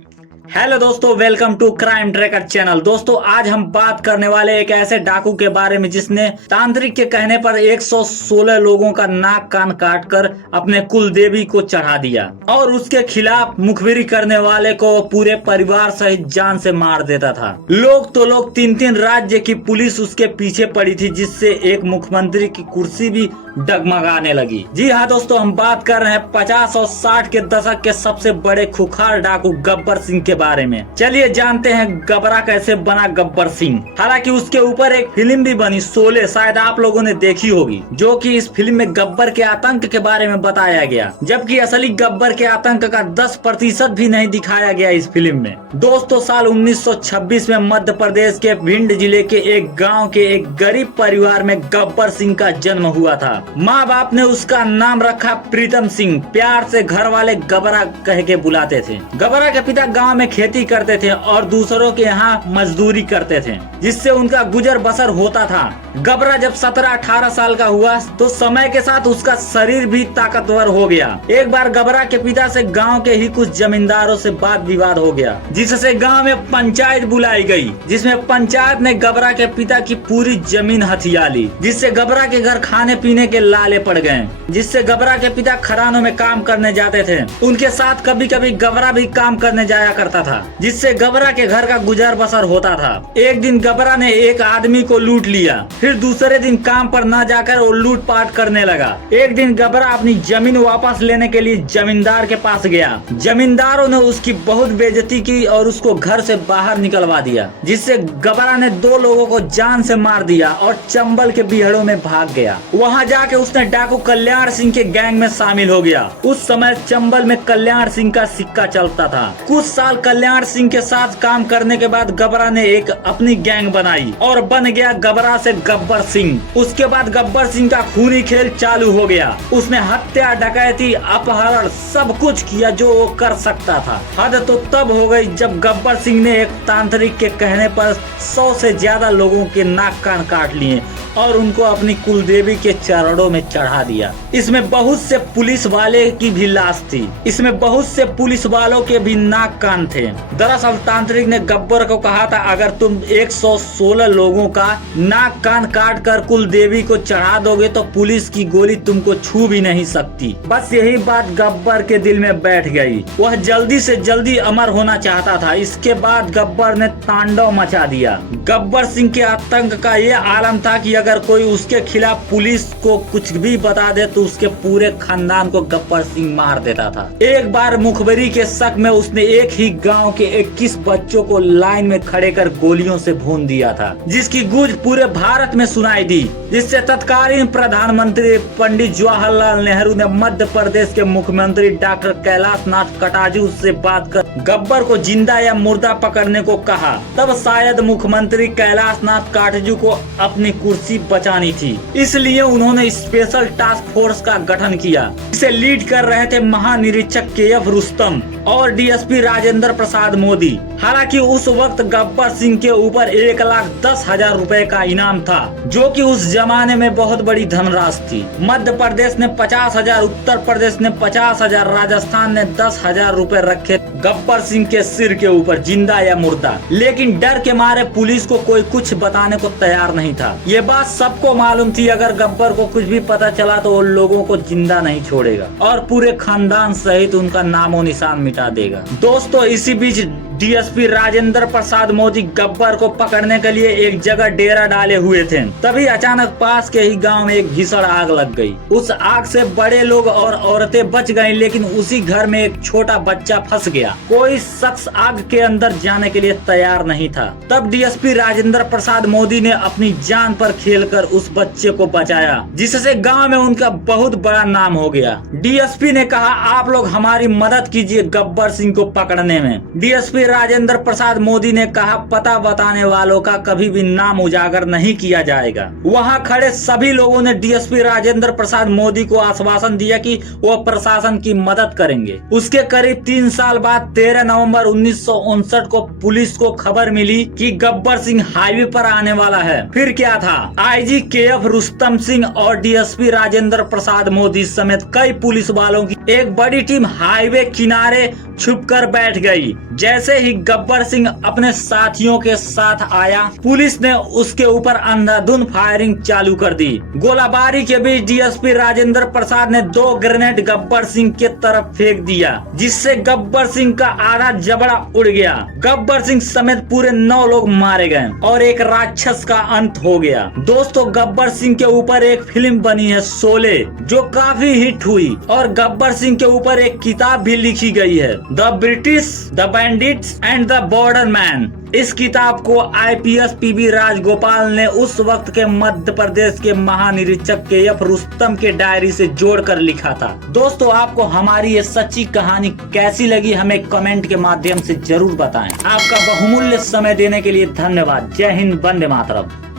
Hello दोस्तों, welcome to crime tracker channel. दोस्तों, आज हम बात करने वाले एक ऐसे डाकू के बारे में जिसने तांत्रिक के कहने पर 116 लोगों का नाक कान काट कर अपने कुल देवी को चढ़ा दिया और उसके खिलाफ मुखबिरी करने वाले को पूरे परिवार सहित जान से मार देता था। लोग 3 राज्य की पुलिस उसके पीछे पड़ी थी, जिससे एक मुख्यमंत्री की कुर्सी भी डगमगाने लगी। जी हाँ दोस्तों, हम बात कर रहे हैं 50 और 60 के दशक के सबसे बड़े खुखार डाकू गब्बर सिंह के बारे में। चलिए जानते हैं गबरा कैसे बना गब्बर सिंह। हालांकि उसके ऊपर एक फिल्म भी बनी, शोले, शायद आप लोगों ने देखी होगी, जो कि इस फिल्म में गब्बर के आतंक के बारे में बताया गया, जबकि असली गब्बर के आतंक का 10% भी नहीं दिखाया गया इस फिल्म में। दोस्तों, साल 1926 में मध्य प्रदेश के भिंड जिले के एक गाँव के एक गरीब परिवार में गब्बर सिंह का जन्म हुआ था। माँ बाप ने उसका नाम रखा प्रीतम सिंह, प्यार से घर वाले गबरा कह के बुलाते थे। गबरा के पिता गांव में खेती करते थे और दूसरों के यहाँ मजदूरी करते थे, जिससे उनका गुजर बसर होता था। गबरा जब 17-18 साल का हुआ तो समय के साथ उसका शरीर भी ताकतवर हो गया। एक बार गबरा के पिता से गांव के ही कुछ जमींदारों से वाद विवाद हो गया, जिससे गांव में पंचायत बुलाई गई, जिसमें पंचायत ने गबरा के पिता की पूरी जमीन हथिया ली, जिससे गबरा के घर खाने पीने के लाले पड़ गए, जिससे गबरा के पिता खरानों में काम करने जाते थे। उनके साथ कभी कभी गबरा भी काम करने जाया करता था, जिससे गबरा के घर का गुजर बसर होता था। एक दिन गबरा ने एक आदमी को लूट लिया, फिर दूसरे दिन काम पर न जाकर वो लूट पाट करने लगा। एक दिन गबरा अपनी जमीन वापस लेने के लिए जमींदार के पास गया। जमींदारों ने उसकी बहुत बेइज्जती की और उसको घर से बाहर निकलवा दिया, जिससे गबरा ने 2 लोगों को जान से मार दिया और चंबल के बिहड़ों में भाग गया। वहाँ जाके उसने डाकू कल्याण सिंह के गैंग में शामिल हो गया। उस समय चंबल में कल्याण सिंह का सिक्का चलता था। कुछ साल कल्याण सिंह के साथ काम करने के बाद गबरा ने एक अपनी गैंग बनाई और बन गया गबरा से गब्बर सिंह। उसके बाद गब्बर सिंह का खूनी खेल चालू हो गया। उसने हत्या, डकैती, अपहरण सब कुछ किया जो वो कर सकता था। हद तो तब हो गई जब गब्बर सिंह ने एक तांत्रिक के कहने पर 100 से ज्यादा लोगों के नाक कान काट लिए और उनको अपनी कुलदेवी के चरणों में चढ़ा दिया। इसमें बहुत से पुलिस वाले की भी लाश थी। इसमें बहुत से पुलिस वालों के भी नाक कान थे। दरअसल तांत्रिक ने गब्बर को कहा था, अगर तुम 116 लोगों का नाक कान काट कर कुलदेवी को चढ़ा दोगे तो पुलिस की गोली तुमको छू भी नहीं सकती। बस यही बात गब्बर के दिल में बैठ गई। वह जल्दी से जल्दी अमर होना चाहता था। इसके बाद गब्बर ने तांडव मचा दिया। गब्बर सिंह के आतंक का ये आलम था कि अगर कोई उसके खिलाफ पुलिस को कुछ भी बता दे तो उसके पूरे खानदान को गब्बर सिंह मार देता था। एक बार मुखबिरी के शक में उसने एक ही गांव के 21 बच्चों को लाइन में खड़े कर गोलियों से भून दिया था, जिसकी गूंज पूरे भारत में सुनाई दी, जिससे तत्कालीन प्रधानमंत्री पंडित जवाहरलाल नेहरू ने मध्य प्रदेश के मुख्यमंत्री डॉक्टर कैलाश नाथ कटाजू से बात कर गब्बर को जिंदा या मुर्दा पकड़ने को कहा। तब शायद मुख्यमंत्री कैलाश नाथ काटजू को अपनी कुर्सी बचानी थी, इसलिए उन्होंने स्पेशल टास्क फोर्स का गठन किया। इसे लीड कर रहे थे महानिरीक्षक KF रुस्तम और DSP राजेंद्र प्रसाद मोदी। हालांकि उस वक्त गब्बर सिंह के ऊपर 1,10,000 रुपए का इनाम था, जो कि उस जमाने में बहुत बड़ी धनराशि थी। मध्य प्रदेश ने 50,000, उत्तर प्रदेश ने 50,000, राजस्थान ने 10,000 रुपए रखे गब्बर सिंह के सिर के ऊपर, जिंदा या मुर्दा। लेकिन डर के मारे पुलिस को कोई कुछ बताने को तैयार नहीं था। ये बात सबको मालूम थी, अगर गब्बर को कुछ भी पता चला तो वो लोगों को जिंदा नहीं छोड़ेगा और पूरे खानदान सहित उनका नामो निशान मिटा देगा। दोस्तों, इसी बीच DSP राजेंद्र प्रसाद मोदी गब्बर को पकड़ने के लिए एक जगह डेरा डाले हुए थे। तभी अचानक पास के ही गांव में एक भीषण आग लग गई। उस आग से बड़े लोग और औरतें बच गईं, लेकिन उसी घर में एक छोटा बच्चा फंस गया। कोई शख्स आग के अंदर जाने के लिए तैयार नहीं था। तब DSP राजेंद्र प्रसाद मोदी ने अपनी जान पर खेलकर उस बच्चे को बचाया, जिससे गाँव में उनका बहुत बड़ा नाम हो गया। DSP ने कहा, आप लोग हमारी मदद कीजिए गब्बर सिंह को पकड़ने में। DSP राजेंद्र प्रसाद मोदी ने कहा, पता बताने वालों का कभी भी नाम उजागर नहीं किया जाएगा। वहाँ खड़े सभी लोगों ने DSP राजेंद्र प्रसाद मोदी को आश्वासन दिया कि वो प्रशासन की मदद करेंगे। उसके करीब 3 साल बाद 13 नवंबर 1959 को पुलिस को खबर मिली कि गब्बर सिंह हाईवे पर आने वाला है। फिर क्या था, IG KF रुस्तम सिंह और DSP राजेंद्र प्रसाद मोदी समेत कई पुलिस वालों की एक बड़ी टीम हाईवे किनारे छुपकर बैठ गई। जैसे ही गब्बर सिंह अपने साथियों के साथ आया, पुलिस ने उसके ऊपर अंधाधुंध फायरिंग चालू कर दी। गोलाबारी के बीच डीएसपी राजेंद्र प्रसाद ने 2 ग्रेनेड गब्बर सिंह के तरफ फेंक दिया, जिससे गब्बर सिंह का आधा जबड़ा उड़ गया। गब्बर सिंह समेत पूरे 9 लोग मारे गए और एक राक्षस का अंत हो गया। दोस्तों, गब्बर सिंह के ऊपर एक फिल्म बनी है शोले, जो काफी हिट हुई, और गब्बर सिंह के ऊपर एक किताब भी लिखी गई है, the British, the bandits and the border man. इस किताब को आईपीएस पीबी राजगोपाल ने उस वक्त के मध्य प्रदेश के महानिरीक्षक KF रुस्तम के डायरी से जोड़कर लिखा था। दोस्तों, आपको हमारी ये सच्ची कहानी कैसी लगी हमें कमेंट के माध्यम से जरूर बताएं। आपका बहुमूल्य समय देने के लिए धन्यवाद। जय हिंद, वंदे मातरम।